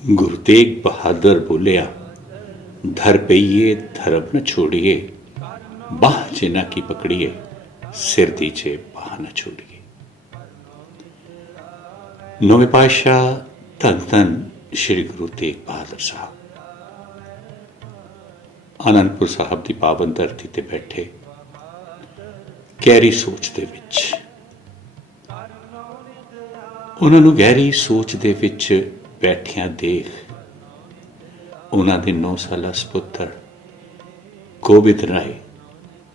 गुरु तेग बहादुर बोलिया, धर पईए धर्म न छोड़िए, बाह जिना की पकड़िए, सिर दीजे बाह न छोड़िए। नौवें पातशाह धन धन श्री गुरु तेग बहादुर साहब आनंदपुर साहब की पावन धरती ते बैठे गहरी सोच दे विच, उन्हां नूं गहरी सोच दे विच बैठिया देख उन्हां दे 9 साला सपुत्र गोबिंद राय,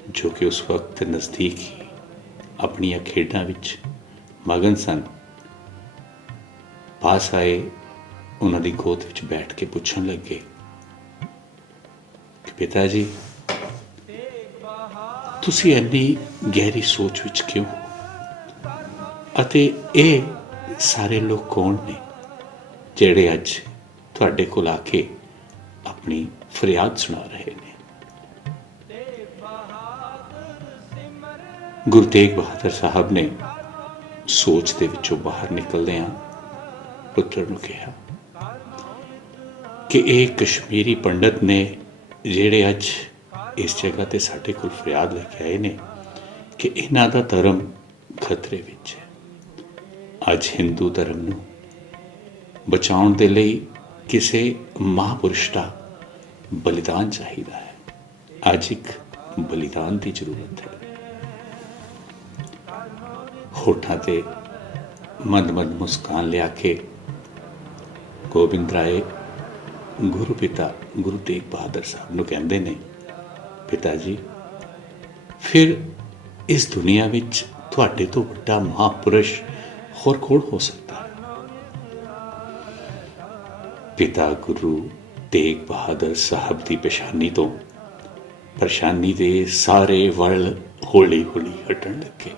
जो कि उस वक्त नज़दीक ही अपनिया खेडां विच मगन सन, पास आए, उन्हां दी गोद विच बैठ के पुछण लगे कि पिता जी, तुसी इन्नी गहरी सोच विच क्यों हो, अते ये सारे लोग कौन ने जेड़े अज तुहाडे कोल आके अपनी फरियाद सुना रहे ने। गुरु तेग बहादुर साहब ने सोच दे विचों बाहर निकलदियां पुत्र नूं कहा कि एक कश्मीरी पंडित ने जेड़े अज इस जगह ते साडे कोल फरियाद लेके आए ने कि इन्हां दा धर्म खतरे विच है। अज हिंदू धर्म नूं बचाउण दे लई किसे महापुरुष दा बलिदान चाहिदा है। अज एक बलिदान की जरूरत है। होठां ते मंद मंद मुस्कान लिया के गोबिंद राय गुरु पिता गुरु तेग बहादुर साहब नूं कहंदे ने, पिता जी, फिर इस दुनिया विच तुहाडे तो वड्डा महापुरुष होर कौन हो सकता है। पिता गुरु तेग बहादुर साहब की पेशानी तो परेशानी दे सारे वल हौली हौली हटण लगे।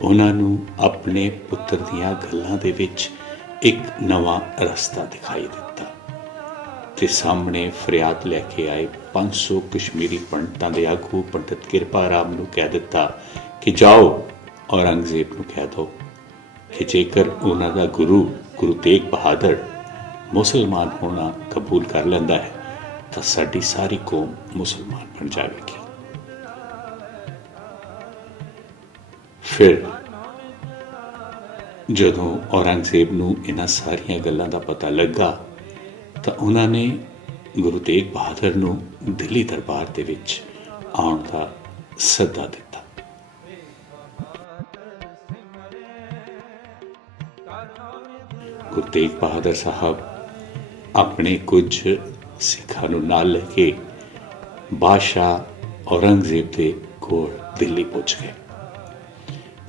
उन्होंने अपने पुत्र दियां गल्लां दे विच एक नवा रस्ता दिखाई दिता ते सामने फरियाद लैके आए 500 कश्मीरी पंडितां दे आगू पंडित किरपा राम नूं कह दिता कि जाओ औरंगजेब नूं कह दो कि जेकर उन्हां दा गुरु गुरु तेग बहादुर मुसलमान होना कबूल कर लैंदा है तो साडी सारी कौम मुसलमान बन जाएगी। फिर जदों औरंगजेब नूं इन्हां सारियां गल्लां दा पता लगा तो उन्होंने गुरु तेग बहादुर नूं दिल्ली दरबार दे विच आउण दा सद्दा दिता। गुरु तेग बहादुर साहब अपने कुछ सिखां नूं नाल लेके बादशाह औरंगजेब दे कोल दिल्ली पहुंच गए,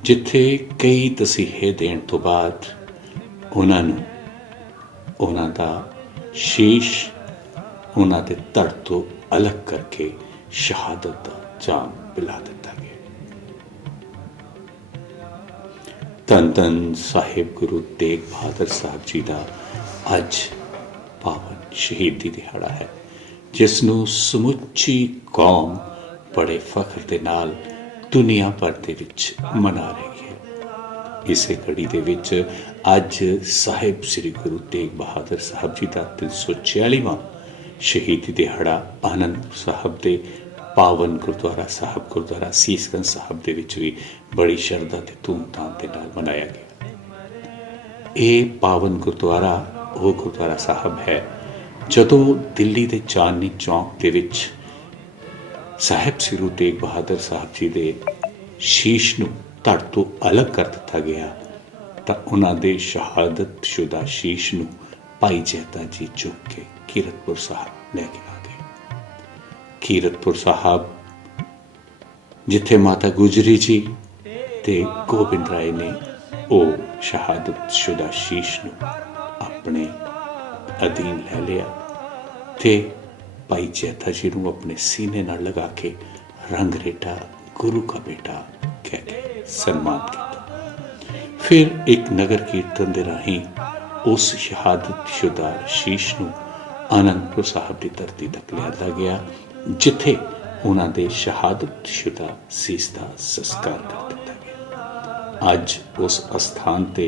जिथे कई तसीहे देण तो बाद उन्होंने उन्हां दा शीश उन्हां दे धड़ तो अलग करके शहादत दा जाम पिला दिता गया। धन धन साहिब गुरु तेग बहादुर साहब जी का अज पावन शहीदी दिहाड़ा है, जिसनों समुची कौम बड़े फख्र दे नाल दुनिया भर दे विच मना रही है। इसे कड़ी दे विच अज साहिब श्री गुरु तेग बहादुर साहब जी का 346वां शहीदी दिहाड़ा आनंदपुर साहब दे पावन गुरुद्वारा साहब गुरुद्वारा सीसगंज साहब दे विच भी बड़ी शरधा ते धूमधाम के नाल मनाया गया। ये पावन गुरुद्वारा वो गुरुद्वारा साहब है जदों दिल्ली के चांदनी चौक के विच साहिब श्री गुरु तेग बहादुर साहब जी के शीश नूं धड़ तो अलग कर दिता गया तो उन्होंने शहादत शुदा शीश नूं भाई जैता जी चुक के कीरतपुर साहब लैके आ गए। कीरतपुर साहब जिथे माता गुजरी जी ते गोबिंद राय ने वो शहादत शुदा शीश नूं अपने अधीन लै लिया ते भाई जैता जी नूं अपने सीने नाल लगा के रंग रेटा गुरु का बेटा कह के सन्मान किया। फिर एक नगर कीर्तन दे राही उस शहादत शुदा शीश नूं आनंदपुर साहब की धरती तक लिया गया, जिथे उन्हां दे शहादत शुदा सीस का संस्कार कर दिता गया। अज उस अस्थान ते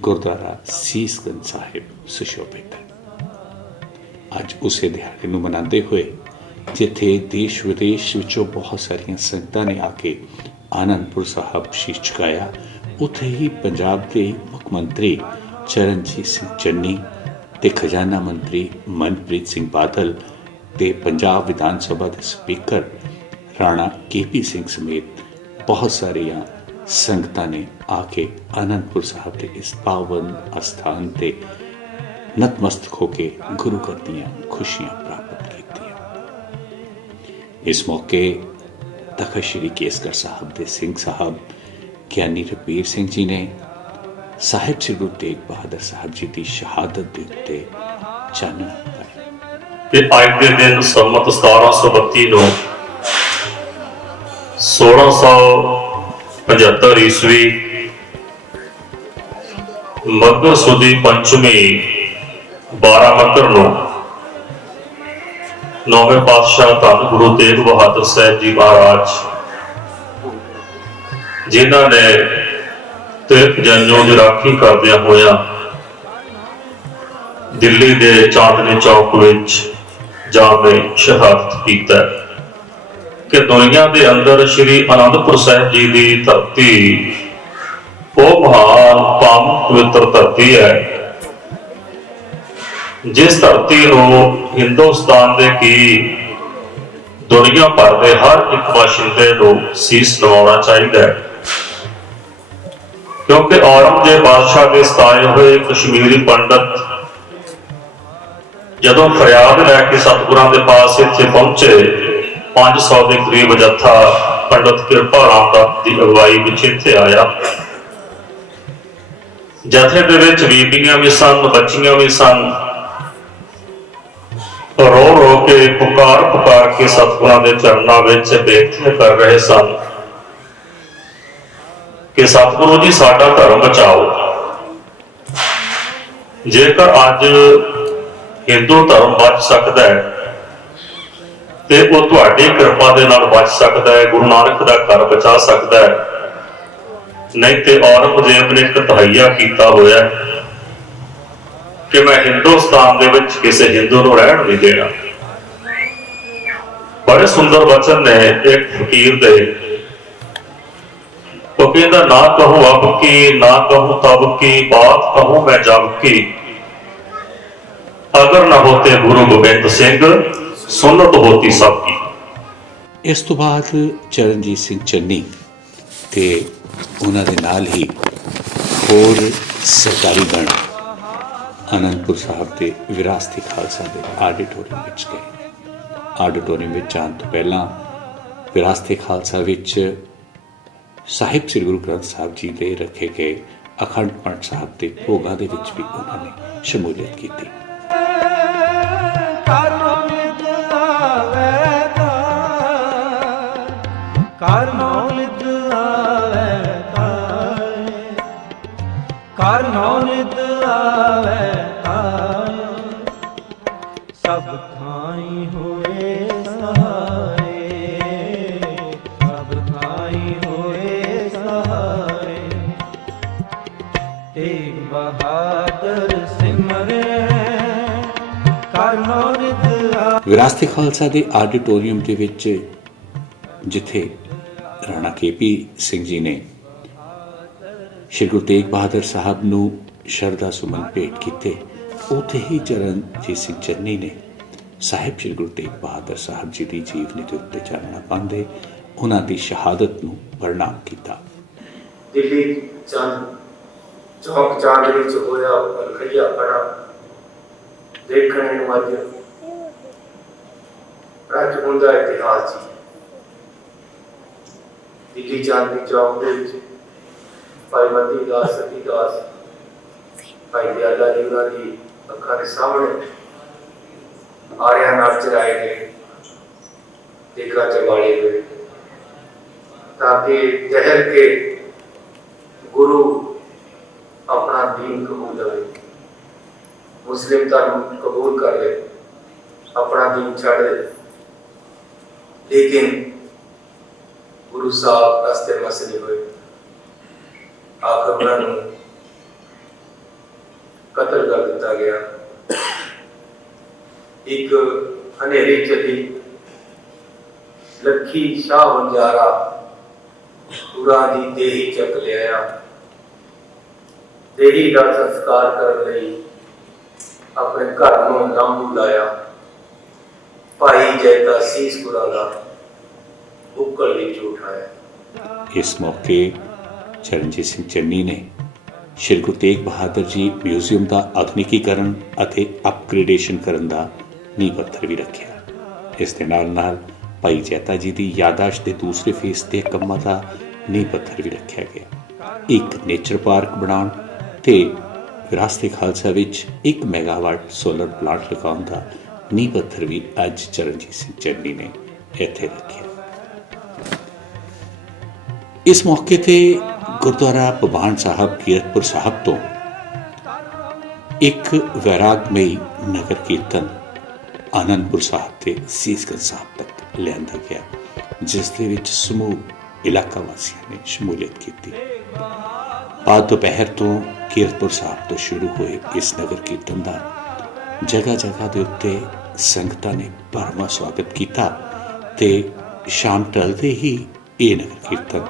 ਗੁਰਦੁਆਰਾ ਸੀਸਗੰਜ ਸਾਹਿਬ ਸੁਸ਼ੋਭਿਤ ਹੈ। ਅੱਜ ਉਸੇ ਦਿਹਾੜੇ ਨੂੰ ਮਨਾਉਂਦੇ ਹੋਏ ਜਿੱਥੇ ਦੇਸ਼ ਵਿਦੇਸ਼ ਵਿੱਚੋਂ ਬਹੁਤ ਸਾਰੀਆਂ ਸੰਗਤਾਂ ਨੇ ਆ ਕੇ ਆਨੰਦਪੁਰ ਸਾਹਿਬ ਸ਼ੀਸ਼ ਝੁਕਾਇਆ, ਉੱਥੇ ਹੀ ਪੰਜਾਬ ਦੇ ਮੁੱਖ ਮੰਤਰੀ ਚਰਨਜੀਤ ਸਿੰਘ ਚੰਨੀ ਤੇ ਖਜ਼ਾਨਾ ਮੰਤਰੀ ਮਨਪ੍ਰੀਤ ਸਿੰਘ ਬਾਦਲ ਤੇ ਪੰਜਾਬ ਵਿਧਾਨ ਸਭਾ ਦੇ ਸਪੀਕਰ ਰਾਣਾ KP ਸਿੰਘ ਸਮੇਤ ਬਹੁਤ ਸਾਰੀਆਂ ਸੰਗਤਾਂ ਨੇ ਆ ਕੇ ਆਨੰਦਪੁਰ ਸਾਹਿਬ ਦੇ ਇਸ ਪਾਵਨ ਅਸਥਾਨ ਤੇ ਨਤਮਸਤਕ ਹੋ ਕੇ ਗੁਰੂ ਘਰ ਦੀਆਂ ਖੁਸ਼ੀਆਂ ਪ੍ਰਾਪਤ ਕੀਤੀਆਂ। ਇਸ ਮੌਕੇ ਤਖ਼ਤ ਸ੍ਰੀ ਕੇਸਗੜ੍ਹ ਸਾਹਿਬ ਦੇ ਸਿੰਘ ਸਾਹਿਬ ਗਿਆਨੀ ਰਘਬੀਰ ਸਿੰਘ ਜੀ ਨੇ ਸਾਹਿਬ ਸ੍ਰੀ ਗੁਰੂ ਤੇਗ ਬਹਾਦਰ ਸਾਹਿਬ ਜੀ ਦੀ ਸ਼ਹਾਦਤ ਦੇ ਉੱਤੇ ਚਾਨਣਾ ਪਾਇਆ। ਤੇ ਅੱਜ ਦੇ ਦਿਨ ਸੰਮਤ 1732 ਨੂੰ 1675 ਈਸਵੀ ਮੱਘ ਸੁਦੀ ਪੰਚਮੀ 12 ਮੱਘਰ ਨੂੰ ਨੌਵੇਂ ਪਾਤਸ਼ਾਹ ਧੰਨ ਗੁਰੂ ਤੇਗ ਬਹਾਦਰ ਸਾਹਿਬ ਜੀ ਮਹਾਰਾਜ ਜਿਨ੍ਹਾਂ ਨੇ ਤਿਰਕ ਜੰਜੋਂ ਦੀ ਰਾਖੀ ਕਰਦਿਆਂ ਹੋਇਆਂ ਦਿੱਲੀ ਦੇ ਚਾਂਦਨੀ ਚੌਕ ਵਿੱਚ ਜਾਮੇ ਸ਼ਹਾਦਤ ਕੀਤਾ ਕਿ ਦੁਨੀਆ ਦੇ ਅੰਦਰ ਸ਼੍ਰੀ ਅਨੰਦਪੁਰ ਸਾਹਿਬ ਜੀ ਦੀ ਧਰਤੀ ਉਹ ਮਹਾਨ ਪਾਵਨ ਪਵਿੱਤਰ ਧਰਤੀ ਹੈ ਜਿਸ ਧਰਤੀ ਨੂੰ ਹਿੰਦੁਸਤਾਨ ਦੇ ਕੀ ਦੁਨੀਆ ਭਰ ਦੇ ਹਰ ਇੱਕ ਬਾਸ਼ਿੰਦੇ ਨੂੰ ਸੀਸ ਨਵਾਉਣਾ ਚਾਹੀਦਾ ਹੈ, ਕਿਉਂਕਿ ਔਰੰਗਜ਼ੇਬ ਬਾਦਸ਼ਾਹ ਦੇ ਸਤਾਏ ਹੋਏ ਕਸ਼ਮੀਰੀ ਪੰਡਤ ਜਦੋਂ ਫਰਿਆਦ ਲੈ ਕੇ ਸਤਿਗੁਰਾਂ ਦੇ ਪਾਸ ਇੱਥੇ ਪਹੁੰਚੇ, 500 ਦੇ ਕਰੀਬ ਜੱਥਾ ਪੰਡਤ ਕਿਰਪਾ ਰਾਮ ਦੀ ਅਗਵਾਈ ਵਿੱਚ ਇੱਥੇ ਆਇਆ। ਜਥੇ ਦੇ ਵਿੱਚ ਬੀਬੀਆਂ ਵੀ ਸਨ, ਬੱਚੀਆਂ ਵੀ ਸਨ। ਰੋ ਰੋ ਕੇ ਪੁਕਾਰ ਕੇ ਸਤਿਗੁਰਾਂ ਦੇ ਚਰਨਾਂ ਵਿੱਚ ਬੇਨਤੀ ਕਰ ਰਹੇ ਸਨ ਕਿ ਸਤਿਗੁਰੂ ਜੀ ਸਾਡਾ ਧਰਮ ਬਚਾਓ। ਜੇਕਰ ਅੱਜ ਹਿੰਦੂ ਧਰਮ ਬਚ ਸਕਦਾ ਹੈ ਤੇ ਉਹ ਤੁਹਾਡੀ ਕਿਰਪਾ ਦੇ ਨਾਲ ਬਚ ਸਕਦਾ ਹੈ, ਗੁਰੂ ਨਾਨਕ ਦਾ ਘਰ ਬਚਾ ਸਕਦਾ ਹੈ। ਨਹੀਂ ਤੇ ਔਰੰਗਜ਼ੇਬ ਨੇ ਇੱਕ ਤਹਈਆ ਕੀਤਾ ਹੋਇਆ ਕਿ ਮੈਂ ਹਿੰਦੁਸਤਾਨ ਦੇ ਵਿੱਚ ਕਿਸੇ ਹਿੰਦੂ ਨੂੰ ਰਹਿਣ ਨਹੀਂ ਦੇਣਾ। ਬੜੇ ਸੁੰਦਰ ਵਚਨ ਨੇ ਇੱਕ ਫਕੀਰ ਦੇ। ਉਹ ਕਹਿੰਦਾ, ਨਾ ਕਹੂੰ ਅਬ ਕੀ ਨਾ ਕਹੂੰ ਤਬ ਕੀ, ਬਾਤ ਕਹੂੰ ਮੈਂ ਜਬ ਕੀ, ਅਗਰ ਨਾ ਹੋਤੇ ਗੁਰੂ ਗੋਬਿੰਦ ਸਿੰਘ ਸੁਨਤ ਹੋਤੀ ਸਭ ਕੀ। ਇਸ ਤੋਂ ਬਾਅਦ ਚਰਨਜੀਤ ਸਿੰਘ ਚੰਨੀ ਤੇ ਉਹਨਾਂ ਦੇ ਨਾਲ ਹੀ ਹੋਰ ਸਰਕਾਰੀ ਗਣ ਆਨੰਦਪੁਰ ਸਾਹਿਬ ਦੇ ਵਿਰਾਸਤੀ ਖਾਲਸਾ ਦੇ ਆਡੀਟੋਰੀਅਮ ਵਿੱਚ ਗਏ। ਆਡੀਟੋਰੀਅਮ ਵਿੱਚ ਜਾਣ ਤੋਂ ਪਹਿਲਾਂ ਵਿਰਾਸਤੀ ਖਾਲਸਾ ਵਿੱਚ ਸਾਹਿਬ ਸ੍ਰੀ ਗੁਰੂ ਗ੍ਰੰਥ ਸਾਹਿਬ ਜੀ ਦੇ ਰੱਖੇ ਗਏ ਅਖੰਡ ਪਾਠ ਸਾਹਿਬ ਦੇ ਭੋਗਾਂ ਦੇ ਵਿੱਚ ਵੀ ਉਹਨਾਂ ਨੇ ਸ਼ਮੂਲੀਅਤ ਕੀਤੀ। ਸਭ ਥਾਈ ਹੋਏ ਸਹਾਏ, ਸਭ ਥਾਈ ਹੋਏ ਸਹਾਏ, ਤੇਗ ਬਹਾਦਰ ਸਿਮਰੇ ਕਰਨੋ ਨਿਤ। ਵਿਰਾਸਤੀ ਖਾਲਸਾ ਦੇ ਆਡੀਟੋਰੀਅਮ ਦੇ ਵਿੱਚ ਜਿੱਥੇ ਰਾਣਾ KP ਸਿੰਘ ਜੀ ਨੇ ਸ਼੍ਰੀ ਗੁਰੂ ਤੇਗ ਬਹਾਦਰ ਸਾਹਿਬ ਨੂੰ ਸ਼ਰਧਾ ਸੁਮਨ ਭੇਟ ਕੀਤੇ, ਉੱਥੇ ਹੀ ਚਰਨਜੀਤ ਸਿੰਘ ਚੰਨੀ ਨੇ ਸਾਹਿਬ ਸ੍ਰੀ ਗੁਰੂ ਤੇਗ ਬਹਾਦਰ ਸਾਹਿਬ ਜੀ ਦੀ ਜੀਵਨੀ ਦੇ ਉੱਤੇ ਚਾਨਣਾ ਪਾਉਂਦੇ ਉਹਨਾਂ ਦੀ ਸ਼ਹਾਦਤ ਨੂੰ ਪ੍ਰਣਾਮ ਕੀਤਾ। ਦਿੱਲੀ ਚੌਕ ਚਾਂਦਨੀ ਚ ਹੋਇਆ ਰਖਈਆ ਬੜਾ ਦੇਖਣ ਨੂੰ ਅੱਜ ਰਾਜ ਹੁੰਦਾ ਇਤਿਹਾਸ ਜੀ। ਦਿੱਲੀ ਚਾਂਦਨੀ ਚੌਕ ਦੇ ਵਿੱਚ ਭਾਈ ਮਤੀ ਦਾਸ, ਸਤੀ ਦਾਸ, ਭਾਈ ਦਿਆਲਾ ਜੀ ਉਹਨਾਂ ਦੀ ਅੱਖਾਂ ਦੇ ਸਾਹਮਣੇ ਆਰਿਆ ਨਾਲ ਚਰਾਏ ਗਏ, ਦੇਖਾ ਚਬਾਲੇ ਗਏ, ਤਾकि ठहर के गुरु अपना दीन कबूल करे, मुस्लिम धर्म कबूल कर ले, अपना दीन छड़ दे। लेकिन गुरु साहब रास्ते मस नहीं हुए। आखिर उन्होंने ਕਤਲ ਕਰ ਦਿੱਤਾ ਗਿਆ। ਇੱਕ ਹਨੇਰੀ ਚੱਲੀ ਲੱਖੀ ਸ਼ਾਹ ਵੰਜਾਰਾ ਪੂਰਾ ਦੀ ਦੇਹੀ ਚੱਕ ਲਿਆ। ਦੇਹੀ ਦਾ ਸੰਸਕਾਰ ਕਰਨ ਲਈ ਆਪਣੇ ਘਰ ਨੂੰ ਲਾਂਭੂ ਲਾਇਆ। ਭਾਈ ਜੈਤਾ ਸੀਸਪੁਰਾ ਦਾ ਬੁੱਕਲ ਵਿੱਚ ਉਠਾਇਆ। ਇਸ ਮੌਕੇ ਚਰਨਜੀਤ ਸਿੰਘ ਚੰਨੀ ਨੇ ਸ਼੍ਰੀ ਗੁਰੂ ਤੇਗ ਬਹਾਦਰ ਜੀ ਮਿਊਜ਼ੀਅਮ ਦਾ ਆਧੁਨਿਕੀਕਰਨ ਅਤੇ ਅਪਗ੍ਰੇਡੇਸ਼ਨ ਕਰਨ ਦਾ ਨੀਂਹ ਪੱਥਰ ਵੀ ਰੱਖਿਆ। ਇਸ ਦੇ ਨਾਲ ਨਾਲ ਭਾਈ ਜੈਤਾ ਜੀ ਦੀ ਯਾਦਾਸ਼ਤ ਦੇ ਦੂਸਰੇ ਫੇਜ਼ ਦੇ ਕੰਮਾਂ ਦਾ ਨੀਂਹ ਪੱਥਰ ਵੀ ਰੱਖਿਆ ਗਿਆ। ਇੱਕ ਨੇਚਰ ਪਾਰਕ ਬਣਾਉਣ ਤੇ ਵਿਰਾਸਤ-ਏ ਖਾਲਸਾ ਵਿੱਚ 1 ਮੈਗਾਵਾਟ ਸੋਲਰ ਪਲਾਂਟ ਲਗਾਉਣ ਦਾ ਨੀਂਹ ਪੱਥਰ ਵੀ ਅੱਜ ਚਰਨਜੀਤ ਸਿੰਘ ਚੰਨੀ ਨੇ ਇੱਥੇ ਰੱਖਿਆ। ਇਸ ਮੌਕੇ ਤੇ ਗੁਰਦੁਆਰਾ ਭਵਾਨ ਸਾਹਿਬ ਕੀਰਤਪੁਰ ਸਾਹਿਬ ਤੋਂ ਇੱਕ ਵੈਰਾਗਮਈ ਨਗਰ ਕੀਰਤਨ ਆਨੰਦਪੁਰ ਸਾਹਿਬ ਤੇ ਸੀਸਗੰਜ ਸਾਹਿਬ ਤੱਕ ਲਿਆਂਦਾ ਗਿਆ, ਜਿਸ ਦੇ ਵਿੱਚ ਸਮੂਹ ਇਲਾਕਾ ਵਾਸੀਆਂ ਨੇ ਸ਼ਮੂਲੀਅਤ ਕੀਤੀ। ਬਾਅਦ ਦੁਪਹਿਰ ਤੋਂ ਕੀਰਤਪੁਰ ਸਾਹਿਬ ਤੋਂ ਸ਼ੁਰੂ ਹੋਏ ਇਸ ਨਗਰ ਕੀਰਤਨ ਦਾ ਜਗ੍ਹਾ ਜਗ੍ਹਾ ਦੇ ਉੱਤੇ ਸੰਗਤਾਂ ਨੇ ਭਰਵਾਂ ਸਵਾਗਤ ਕੀਤਾ ਤੇ ਸ਼ਾਮ ਢਲਦੇ ਹੀ ਇਹ ਨਗਰ ਕੀਰਤਨ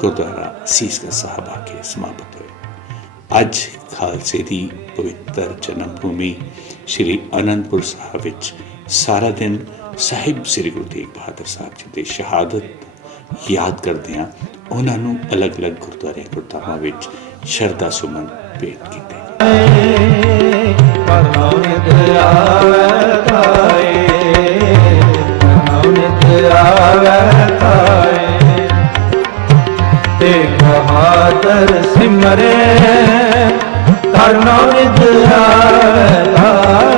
ਗੁਰਦੁਆਰਾ ਸੀਸਗੰਜ ਸਾਹਿਬ ਆ ਕੇ ਸਮਾਪਤ ਹੋਇਆ। ਅੱਜ ਖਾਲਸੇ ਦੀ ਪਵਿੱਤਰ ਜਨਮ ਭੂਮੀ ਸ਼੍ਰੀ ਅਨੰਦਪੁਰ ਸਾਹਿਬ ਵਿੱਚ ਸਾਰਾ ਦਿਨ ਸਾਹਿਬ ਸ੍ਰੀ ਗੁਰੂ ਤੇਗ ਬਹਾਦਰ ਸਾਹਿਬ ਜੀ ਦੀ ਸ਼ਹਾਦਤ ਯਾਦ ਕਰਦਿਆਂ ਉਹਨਾਂ ਨੂੰ ਅਲੱਗ-ਅਲੱਗ ਗੁਰਦੁਆਰਿਆਂ ਗੁਰਧਾਮਾਂ ਵਿੱਚ ਸ਼ਰਧਾ ਸੁਮਨ ਭੇਟ ਕੀਤੇ। ਤੇਗ ਬਹਾਦਰ ਸਿਮਰੇ ਕਰਨਾ ਨਿਧ ਆਵੇ।